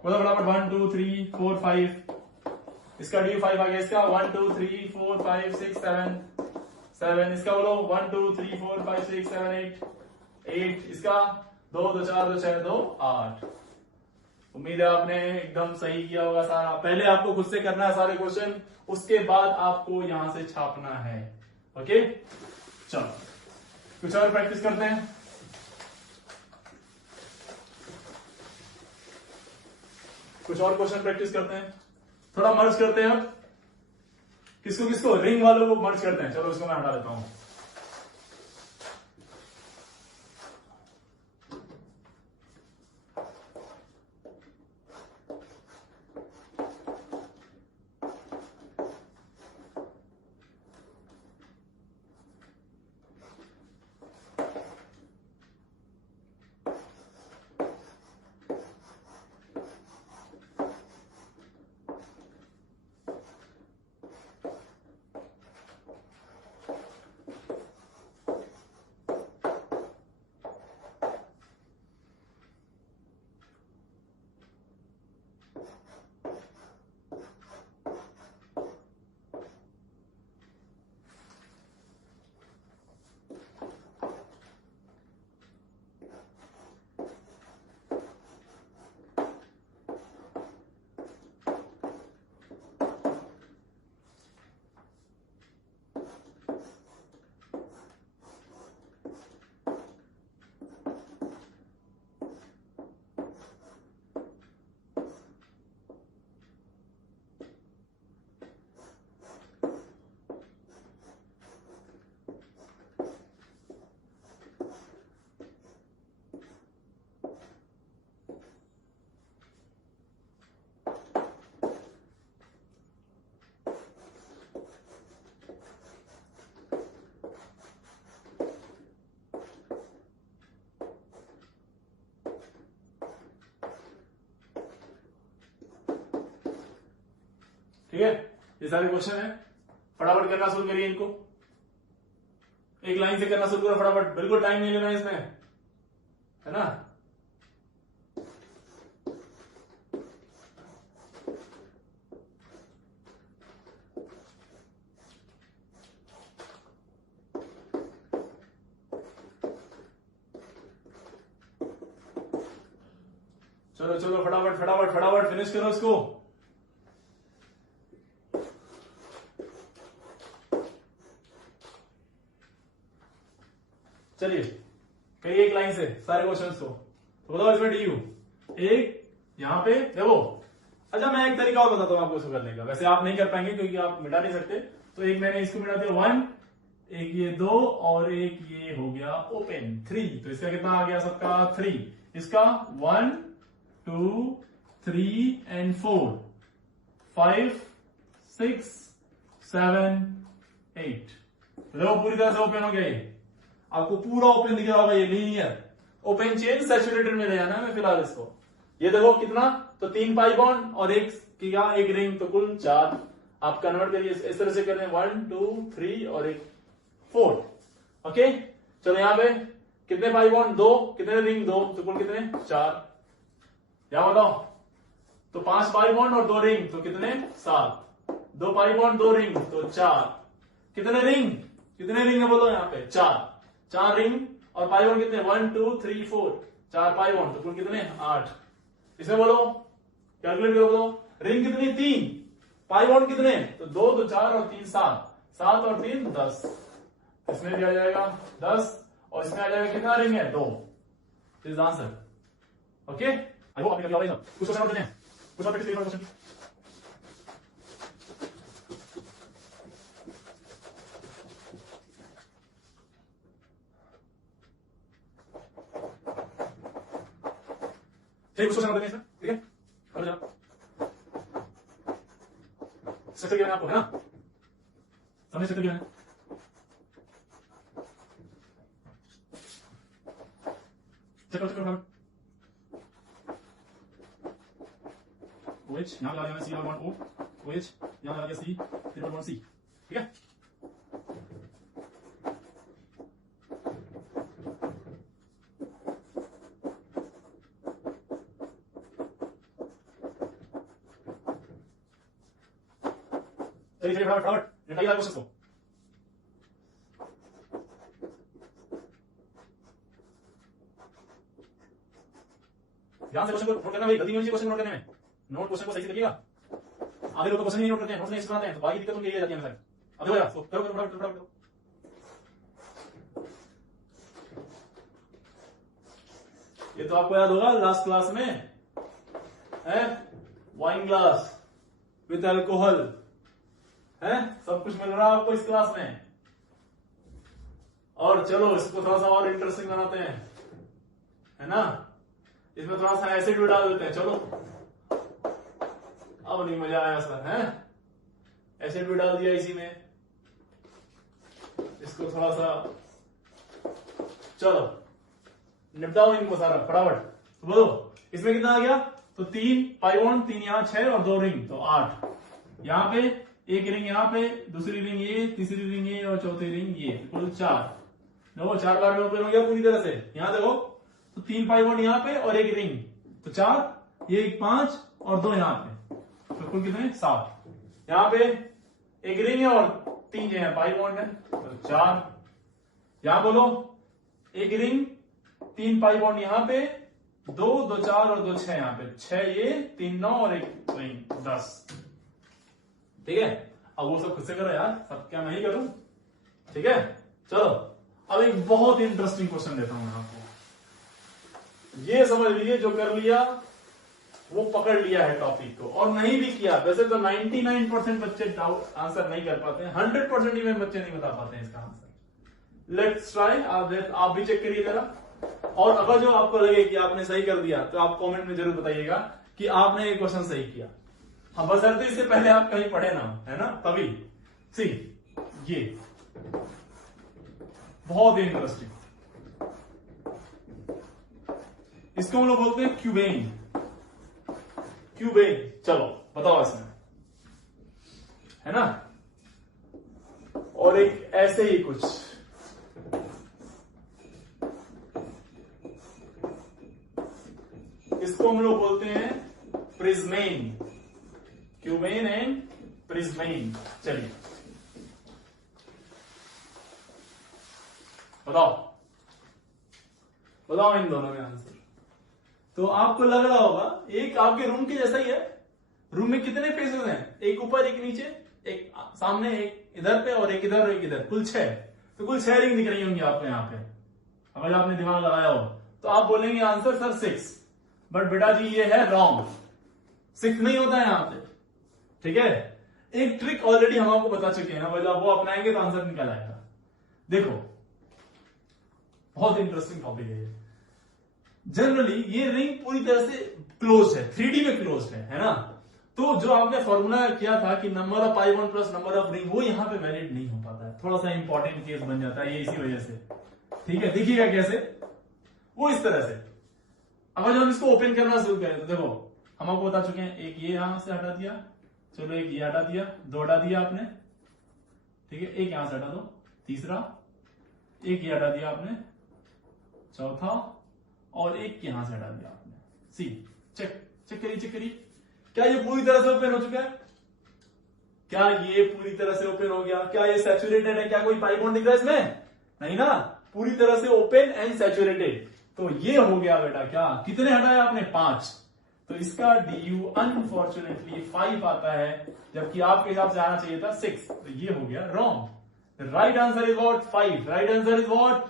बोलो फटाफट, 1 2 3 4 5। इसका डी 5 आ गया। इसका 1 2 3 4 5 6 7। इसका बोलो 1 2 3 4 5 6 7 8। इसका 2 2 4 2 6 2 8। उम्मीद है आपने एकदम सही किया होगा सारा। पहले आपको खुद से करना है सारे क्वेश्चन, उसके बाद आपको यहां से छापना है। ओके, चलो कुछ और प्रैक्टिस करते हैं। कुछ और क्वेश्चन प्रैक्टिस करते हैं, थोड़ा मर्ज करते हैं। अब किसको किसको, रिंग वालों को मर्ज करते हैं। चलो इसको मैं हटा देता हूं। ठीक है, ये सारे क्वेश्चन है, फटाफट करना शुरू करिए इनको, एक लाइन से करना शुरू करो फटाफट, बिल्कुल टाइम नहीं लेना इसमें, है ना। चलो चलो फटाफट फटाफट फटाफट फिनिश करो इसको। चलिए करिए एक लाइन से सारे क्वेश्चंस को, तो बताओ इसमें डी यू एक यहां पे देखो। अच्छा मैं एक तरीका और बताता हूं आपको इसको करने का, वैसे आप नहीं कर पाएंगे क्योंकि आप मिटा नहीं सकते, तो एक मैंने इसको मिटा दिया 1, एक ये 2 और एक ये हो गया ओपन 3, तो इसका कितना आ गया सबका 3, इसका 1 2 3 एंड 4 5 6 7 8, देखो पूरी तरह से ओपन हो गया, ये आपको पूरा ओपन दिख रहा होगा, ये लीनियर ओपन चेन सैचुरेटेड में ले जाना है मैं फिलहाल इसको। ये देखो कितना, तो 3 पाई बॉन्ड और एक किया एक रिंग, तो कुल 4। आप कन्वर्ट करिए इस तरह से कर रहे हैं 1 2 3 और एक 4। ओके चलो यहां पे कितने पाई बॉन्ड 2, कितने रिंग 2, तो कुल कितने 4। क्या बताओ, तो 5 पाई बॉन्ड और 2 रिंग तो कितने 7, 2 पाई बॉन्ड 2 रिंग तो 4, कितने रिंग है बोलो यहाँ पे 4 रिंग और पाई बॉन्ड कितने 1 2 3 4, 4 पाई बॉन्ड तो कुल कितने 8। इसमें बोलो कैलकुलेट करो, बोलो रिंग कितनी 3, पाई बॉन्ड कितने, तो 2 तो 4 और 3 7, 7 और 3 10, इसमें भी आ जाएगा 10 और इसमें आ जाएगा कितना रिंग है 2, this answer. Okay I hope आपने कर लिया, कुछ क्वेश्चन और देते हैं, कुछ और प्रैक्टिस करिए क्वेश्चन। कुछ क्वेश्चन और देते हैं इसमें, ठीक है करो जरा, स्ट्रक्चर क्या है आपको, है ना समझ स्ट्रक्चर क्या है, चेक करो OH यहां लगा दिया C बॉन्ड O, OH यहां लगा दिया C ट्रिपल बॉन्ड C, ठीक है। चलिए फटाफट निकालिए सारे क्वेश्चन को, ध्यान से क्वेश्चन को नोट करना भाई, गलती नहीं होनी चाहिए क्वेश्चन नोट करने में, नोट क्वेश्चन को सही से करिएगा। आधे लोग तो क्वेश्चन नहीं नोट करते हैं, नोट नहीं बनाते हैं, तो बाकी दिक्कत उनकी यही आ जाती है। अब देखो यार करो करो फटाफट फटाफट करो। ये तो आपको याद होगा लास्ट क्लास में है, वाइन ग्लास विद अल्कोहल है, सब कुछ मिल रहा है आपको इस क्लास में। और चलो इसको थोड़ा सा और इंटरेस्टिंग बनाते हैं, है ना, इसमें थोड़ा सा एसिड भी डाल देते हैं। चलो अब नहीं मजा आया सर, है एसिड भी डाल दिया इसी में, इसको थोड़ा सा चलो निपटाओ इनको सारा फटाफट। तो बोलो इसमें कितना आ गया, तो 3 पाई बॉन्ड 3 यहां 6 और 2 रिंग तो 8, यहां पे एक रिंग यहां पे, दूसरी रिंग ये, तीसरी रिंग ये और चौथी रिंग ये, कुल 4। देखो 4 बार में ओपन हो गया पूरी तरह से। यहां देखो तो 3 पाई बॉन्ड यहां पे और एक रिंग तो 4, ये 5 और 2 यहां पे, तो कुल कितने 7। यहां पे एक रिंग है और 3 जो है पाई बॉन्ड है तो 4। यहां बोलो एक रिंग 3 पाई बॉन्ड यहां पे, 2 2 4 और 2 6 यहां पे, 6 ये 3 9 और एक रिंग 10, ठीक है। अब वो सब खुद से करो यार, सब क्या मैं ही करूं, ठीक है। चलो अब एक बहुत इंटरेस्टिंग क्वेश्चन देता हूं मैं आपको, ये समझ लीजिए जो कर लिया वो पकड़ लिया है टॉपिक को, और नहीं भी किया, वैसे तो 99% बच्चे डाउट आंसर नहीं कर पाते हैं, 100% इवन बच्चे नहीं बता पाते हैं इसका आंसर। लेट्स ट्राई, आप भी चेक करिए जरा, और अगर जो आपको लगे कि आपने सही कर दिया तो आप कमेंट में जरूर बताइएगा कि आपने ये क्वेश्चन सही किया। हाँ बशर्ते इससे पहले आप कहीं पढ़े ना, है ना, तभी। सी ये बहुत इंटरेस्टिंग, इसको हम लोग बोलते हैं क्यूबेन। क्यूबेन, चलो बताओ इसमें है ना, और एक ऐसे ही कुछ, इसको हम लोग बोलते हैं प्रिज्मेन, क्यूमेन एंड प्रिज्मेन। चलिए बताओ इन दोनों में आंसर। तो आपको लग रहा होगा एक आपके रूम के जैसा ही है। रूम में कितने फेसेस हैं? एक ऊपर, एक नीचे, एक सामने, एक इधर पे और एक इधर और एक इधर, कुल 6। तो कुल 6 रिंग दिख रही होंगी आपको यहाँ पे, अगर आपने दिमाग लगाया हो तो आप बोलेंगे आंसर सर 6, बट बेटा जी ये है रॉन्ग, 6 नहीं होता है यहाँ पे। ठीक है, एक ट्रिक ऑलरेडी हम आपको बता चुके हैं ना, जब आप वो अपनाएंगे तो आंसर निकल आएगा। देखो बहुत इंटरेस्टिंग टॉपिक है ये। जनरली ये रिंग पूरी तरह से क्लोज है, 3D में क्लोज है ना। तो जो आपने फॉर्मूला किया था कि number of pi bond plus number of ring, वो यहां पे वैलिड नहीं हो पाता है, थोड़ा सा इंपॉर्टेंट केस बन जाता है ये इसी वजह से। ठीक है, देखिएगा कैसे, वो इस तरह से। अगर जब हम इसको ओपन करना शुरू करें तो देखो हम आपको बता चुके हैं, एक ये यहां से हटा दिया, चलो एक ये हटा दिया, 2 हटा दिया आपने। ठीक है, एक यहां से हटा दो, तीसरा, एक ये हटा दिया आपने, चौथा, और एक यहां से हटा दिया आपने। सी चेक करिए, क्या ये पूरी तरह से ओपन हो चुका है? क्या ये पूरी तरह से ओपन हो गया? क्या ये सैचुरेटेड है? क्या कोई पाई बॉन्ड दिख रहा है इसमें? नहीं ना, पूरी तरह से ओपन एंड सैचुरेटेड। तो ये हो गया बेटा, क्या कितने हटाया आपने? 5। तो इसका DU अनफॉर्चुनेटली 5 आता है, जबकि आपके हिसाब से आना चाहिए था 6। तो ये हो गया wrong. Right answer is what? 5। Right answer is what?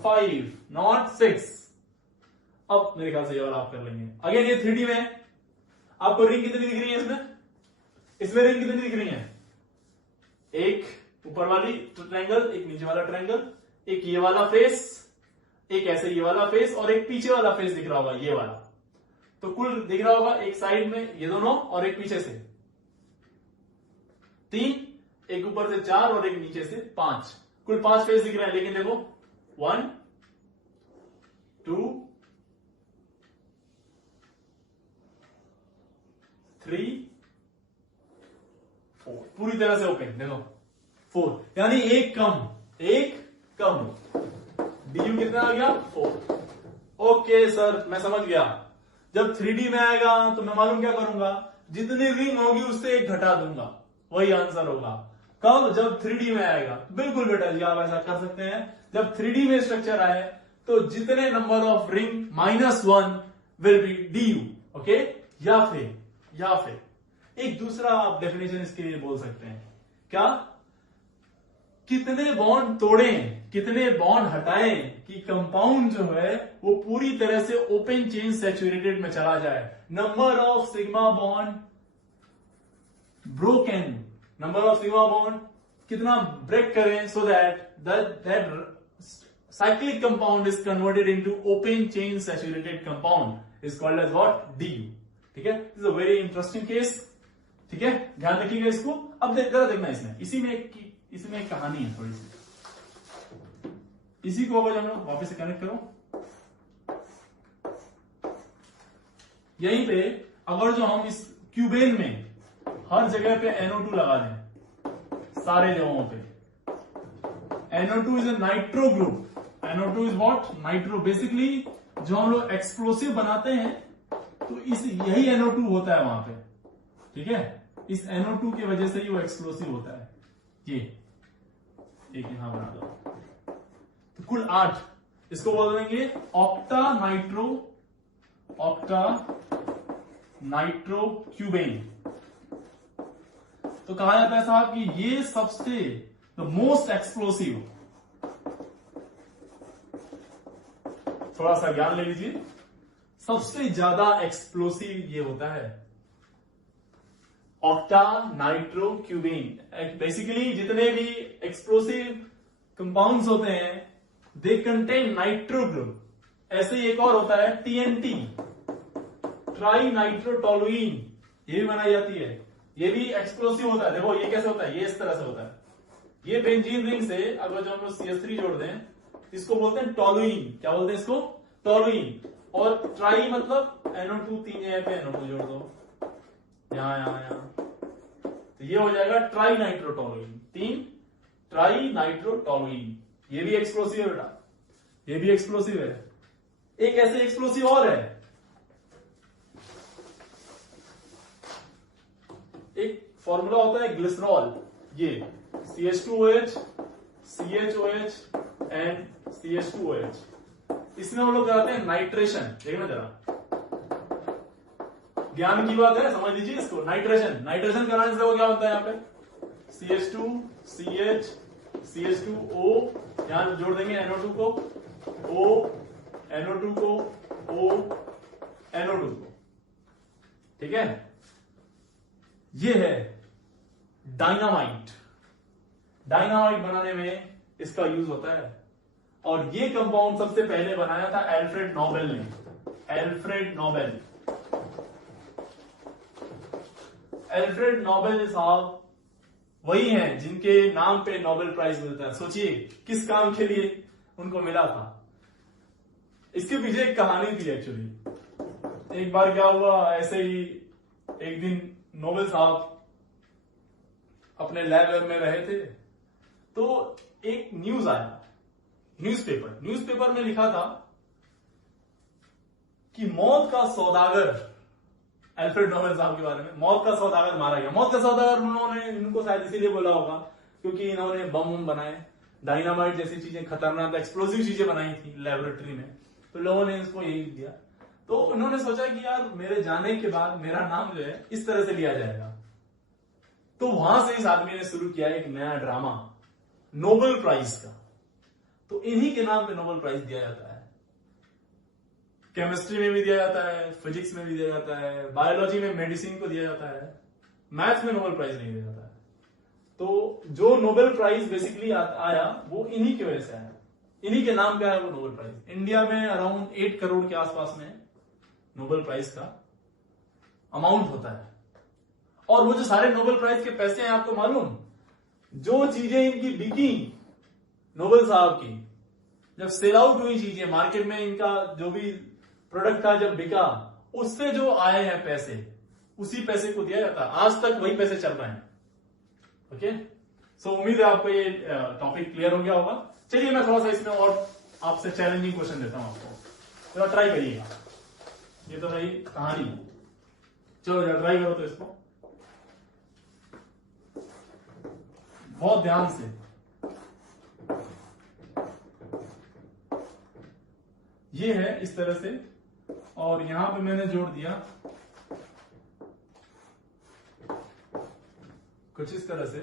5, not 6। अब मेरे ख्याल से ये वाला आप कर लेंगे। अगेन ये 3D में है, आपको रिंग कितनी दिख रही है इसमें रिंग कितनी दिख रही है? एक ऊपर वाली ट्रायंगल, एक नीचे वाला ट्रायंगल, एक ये वाला फेस, एक ऐसे ये वाला फेस, और एक पीछे वाला फेस दिख रहा होगा ये वाला। तो कुल दिख रहा होगा एक साइड में ये दोनों और एक पीछे से 3, एक ऊपर से 4 और एक नीचे से 5, कुल 5 फेस दिख रहे हैं। लेकिन देखो 1 2 3 4, पूरी तरह से ओपन। देखो 4, यानी एक कम। DU कितना आ गया? 4। ओके सर, मैं समझ गया। जब 3D में आएगा तो मैं मालूम क्या करूंगा, जितनी रिंग होगी उससे एक घटा दूंगा, वही आंसर होगा। कब? जब 3D में आएगा। बिल्कुल बेटा जी, आप ऐसा कर सकते हैं। जब 3D में स्ट्रक्चर आए तो जितने number of ring -1 will be DU। Okay, या फिर एक दूसरा आप डेफिनेशन इसके लिए बोल सकते हैं, क्या? कितने बॉन्ड तोड़ें, कितने बॉन्ड हटाएं कि कंपाउंड जो है वो पूरी तरह से ओपन चेन सैचुरेटेड में चला जाए। Number of sigma bond broken, number of sigma bond कितना ब्रेक करें so that cyclic compound is converted into open chain saturated compound is called as what? DU। ठीक है, this is a very interesting case। ठीक है, ध्यान रखिएगा इसको। अब देखना इसमें एक कहानी है थोड़ी सी। इसी को अगर हम लोग वापस से कनेक्ट करो, यहीं पे अगर जो हम इस क्यूबेन में हर जगह पे NO2 लगा दें, सारे जगहों पे, NO2 is a nitro group. NO2 is what? Nitro. Basically जो हम लोग एक्सप्लोसिव बनाते हैं तो यही NO2 होता है वहां पे। ठीक है, इस NO2 की वजह से ही वो एक्सप्लोसिव होता है। ये एक यहां बना दो, तो कुल 8, इसको बोल देंगे ऑक्टा नाइट्रो क्यूबेन। तो कहा जाता है साहब कि ये सबसे द मोस्ट एक्सप्लोसिव, थोड़ा सा ज्ञान ले लीजिए, सबसे ज्यादा एक्सप्लोसिव ये होता है ऑक्टा नाइट्रो क्यूबेन। बेसिकली जितने भी एक्सप्लोसिव कंपाउंड्स होते हैं दे कंटेन नाइट्रो ग्रुप। ऐसे ही एक और होता है TNT, ट्राई नाइट्रोटोलुइन, ये भी बनाई जाती है, ये भी एक्सप्लोसिव होता है। देखो ये कैसे होता है, ये इस तरह से होता है। ये बेंजीन रिंग से अगर जो हम लोग CH3 जोड़ दें, इसको बोलते हैं टोलुइन। क्या बोलते हैं इसको? टोलुइन। और ट्राई मतलब NO2, 3 जगह पे NO2 जोड़ दो, यहां, तो ये हो जाएगा ट्राई नाइट्रोटोलुइन, 3 ट्राई नाइट्रोटोलुइन। ये भी एक्सप्लोसिव है बेटा, ये भी एक्सप्लोसिव है। एक ऐसे एक्सप्लोसिव और है, एक फॉर्मूला होता है ग्लिसरॉल, ये CH2OH CHOH एंड CH2OH, इसमें हम लोग कराते हैं नाइट्रेशन। देखना जरा, ज्ञान की बात है, समझ लीजिए इसको। नाइट्रेशन, नाइट्रेशन कराने से वो क्या होता है, यहाँ पे CH2 CH CH2O, यहां जोड़ देंगे NO2 को, O NO2 को, O NO2 को, ठीक है। ये है डायनामाइट, डायनामाइट बनाने में इसका यूज होता है। और ये कंपाउंड सबसे पहले बनाया था एल्फ्रेड नोबेल ने, एल्फ्रेड नोबेल। एल्फ्रेड नोबेल साहब वही हैं जिनके नाम पे नोबेल प्राइज मिलता है। सोचिए किस काम के लिए उनको मिला था। इसके पीछे एक कहानी थी एक्चुअली। एक बार क्या हुआ, ऐसे ही एक दिन नोबेल साहब अपने लैब में रहे थे, तो एक न्यूज आया, न्यूज़पेपर में लिखा था कि मौत का सौदागर, एल्फ्रेड नोबेल साहब के बारे में, मौत का सौदागर मारा गया। मौत का सौदागर उन्होंने इनको शायद इसीलिए बोला होगा क्योंकि इन्होंने बम बनाए, डायनामाइट जैसी चीजें, खतरनाक एक्सप्लोसिव चीजें बनाई थी लेबोरेटरी में, तो लोगों ने इसको यही दिया। तो उन्होंने सोचा कि यार मेरे जाने के बाद मेरा नाम जो है इस तरह से लिया जाएगा। तो वहां से इस आदमी ने शुरू किया एक नया ड्रामा नोबेल प्राइज का। तो इन्हीं के नाम पे नोबेल प्राइज दिया जाता है। केमिस्ट्री में भी दिया जाता है, फिजिक्स में भी दिया जाता है, बायोलॉजी में मेडिसिन को दिया जाता है, मैथ्स में नोबेल प्राइज नहीं दिया जाता है। तो जो नोबेल प्राइज बेसिकली आया वो इन्हीं की वजह से आया, इन्हीं के नाम का है वो नोबेल प्राइज। इंडिया में अराउंड 8 करोड़ के आसपास में नोबेल प्राइज का अमाउंट होता है। और वो जो सारे नोबेल प्राइज के पैसे हैं, आपको मालूम, जो चीजें इनकी बिकी नोबेल साहब की, जब सेल आउट हुई चीजें मार्केट में, इनका जो भी प्रोडक्ट था जब बिका, उससे जो आए हैं पैसे, उसी पैसे को दिया जाता है। आज तक वही पैसे चल रहे हैं। ओके, सो उम्मीद है आपको ये टॉपिक क्लियर हो गया होगा। चलिए मैं थोड़ा सा इसमें और आपसे चैलेंजिंग क्वेश्चन देता हूं आपको, थोड़ा ट्राई करिएगा। ये तो रही कहानी, चलो जरा ट्राई करो तो इसको बहुत ध्यान से। ये है इस तरह से, और यहां पे मैंने जोड़ दिया कुछ इस तरह से।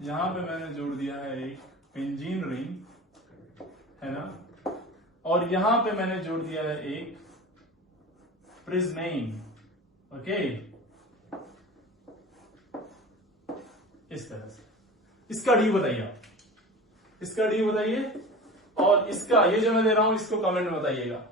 यहां पे मैंने जोड़ दिया है एक बेंजीन रिंग, है ना, और यहां पे मैंने जोड़ दिया है एक प्रिज्मेन। ओके, इस तरह से। इसका डी बताइए आप, इसका डी बताइए, और इसका ये जो मैं दे रहा हूं इसको कमेंट में बताइएगा।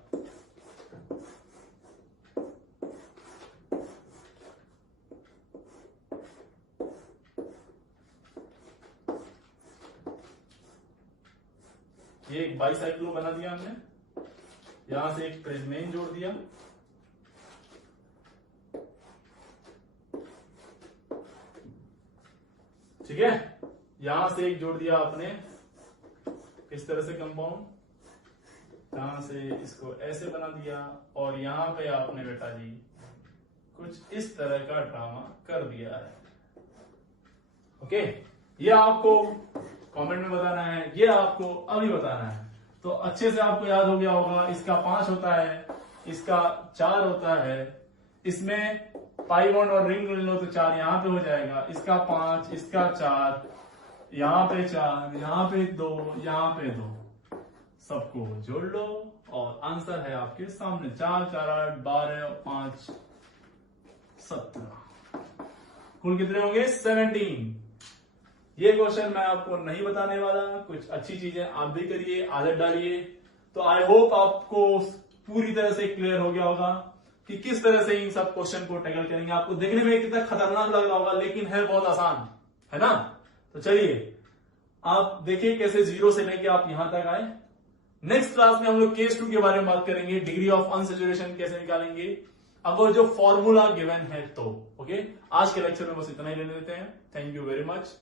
ये एक बाइसाइक्लो बना दिया हमने, यहां से एक प्रिज्मेन जोड़ दिया, ठीक है। यहां से एक जोड़ दिया आपने इस तरह से कंपाउंड, यहां से इसको ऐसे बना दिया, और यहां पे आपने बेटा जी कुछ इस तरह का ड्रामा कर दिया है। ओके, ये आपको कमेंट में बताना है, ये आपको अभी बताना है। तो अच्छे से आपको याद हो गया होगा, इसका 5 होता है, इसका 4 होता है, इसमें पाई बॉन्ड और रिंग ले लो तो 4 यहां पे हो जाएगा, इसका 5, इसका 4, यहां पे 4, यहां पे 2, यहां पे 2, सबको जोड़ लो और आंसर है आपके सामने। 4 4 8 12 और 5 17, कुल कितने होंगे? 17। ये क्वेश्चन मैं आपको नहीं बताने वाला, कुछ अच्छी चीजें आप भी करिए, आदत डालिए। तो आई होप आपको पूरी तरह से क्लियर हो गया होगा कि किस तरह से इन सब क्वेश्चन को टैकल करेंगे। आपको देखने में कितना खतरनाक लग रहा होगा, लेकिन है बहुत आसान, है ना। तो चलिए आप देखिए कैसे 0 से लेके आप यहां तक आए। नेक्स्ट क्लास में हम लोग केस 2 के बारे में बात करेंगे, डिग्री ऑफ अनसैचुरेशन कैसे निकालेंगे, अगर जो फॉर्मूला गिवन है तो। ओके, आज के लेक्चर में बस इतना ही रहने देते हैं। Thank you very much.